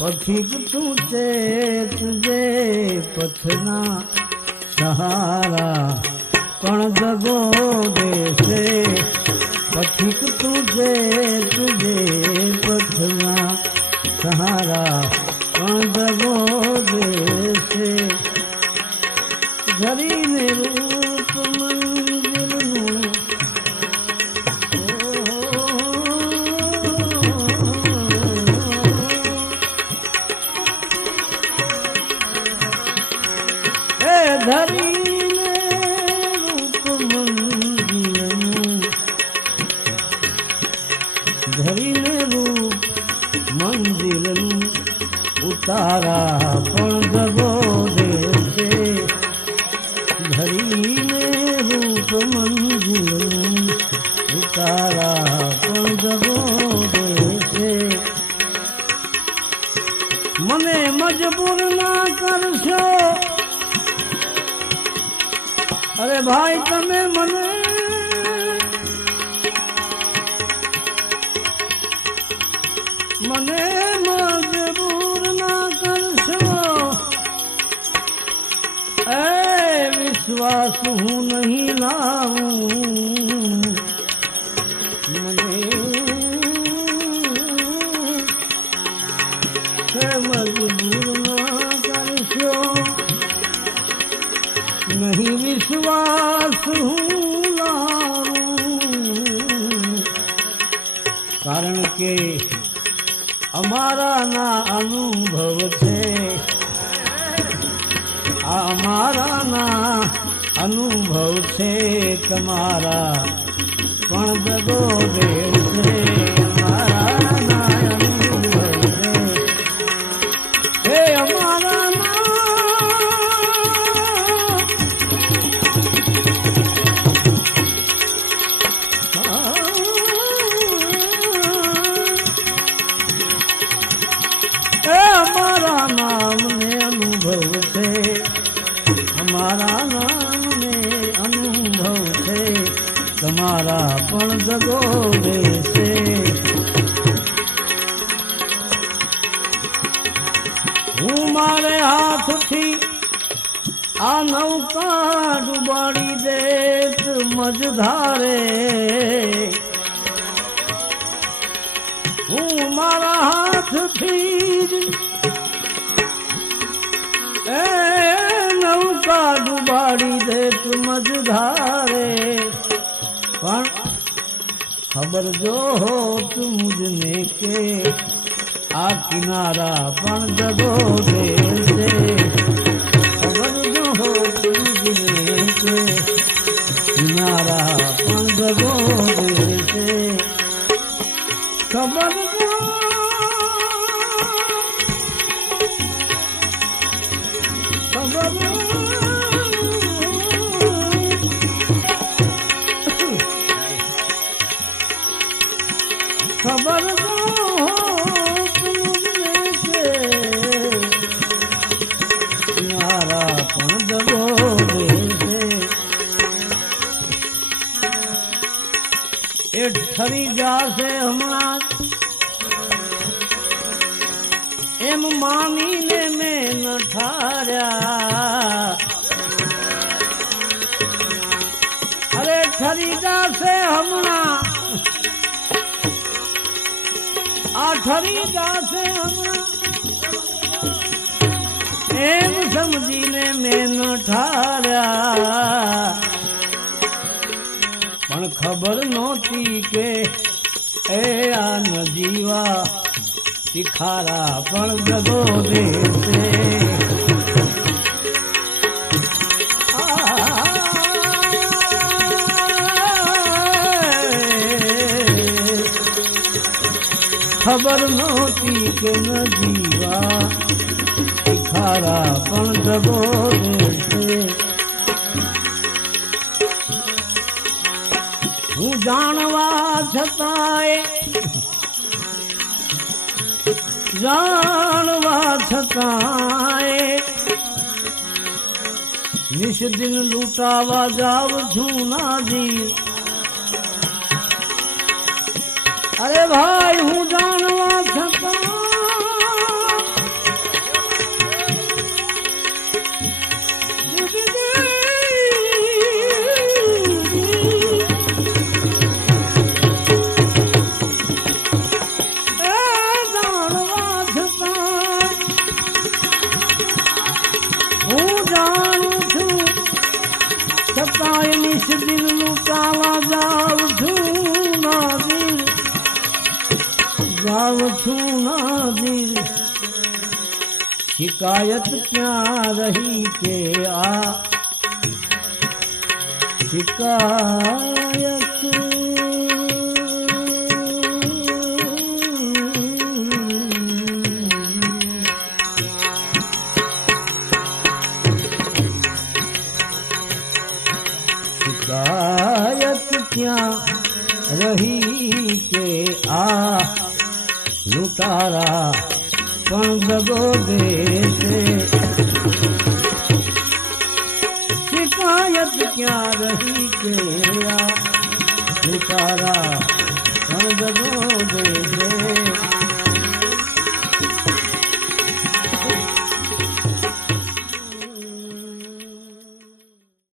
पथिक तुझे तुझे पथना सहारा पण जगो देसे पथिक तुझे तुझे पथना सहारा पण जगो देसे धरीने रूप मंदिरनु ધરીને રૂપ મંદિરનું ધરીને રૂપ મંદિરનું ઉતારા પણ જગો દેશે ધરીને રૂપ મંદિરનું ઉતારા પણ જગો દેશે મને મજબૂર ના કરશો અરે ભાઈ તમે મને મજબૂર ના કરશો એ વિશ્વાસ હું નહીં લાવું મને મજબૂર ના કરશો નહીં વિશ્વાસ હું લાવું કારણ કે અમારા ના અનુભવ છે અમારા ના અનુભવ છે તમારા પણ જગો દેશે અમારા ના અનુભવ છે અમારા નામને અનુભવ છે અમારા નામને અનુભવ છે તમારા પણ જગો દેશે હું મારે હાથથી આ નૌકા ડુબાડી દેત મજધારે હું મારા હાથથી નૌકા ડુબાડી દે તું મજધારે પણ ખબર જો હો તું મુझने કે આ કિનારા પણ જગો દેશે ખબર જો હો તું મુझने કે કિનારા પણ જગો દેશે ખબર ખબર મારા પણ જગો દેશે એ ઠરી જાશે હમણાં એમ માનીને મેં ન ઠાર્યા અરે ઠરી જાશે હમણાં આ ઠરી જાશે હમણાં એમ સમજીને મેં ન ઠાર્યા પણ ખબર નહોતી કે એ આ નજીવા તિખારા પણ જગો દેશે ખબર નહોતી કે નજીવા તિખારા પણ જગો દેશે જાણવા છતાંય નિશ દિન લૂંટાવા જાવ છું નાજી. અરે ભાઈ હું જાણવા છતાં નિશ દિન લૂંટાવા જાવ છું નાજી. જાવ છું નાજી. શિકાયત ક્યાં રહી કે આ શિકાયત શિકાયત ક્યાં રહી કે આ લૂંટારા પણ દગો દેશે. શિકાયત ક્યાં રહી કે આ લૂંટારા પણ દગો દેશે.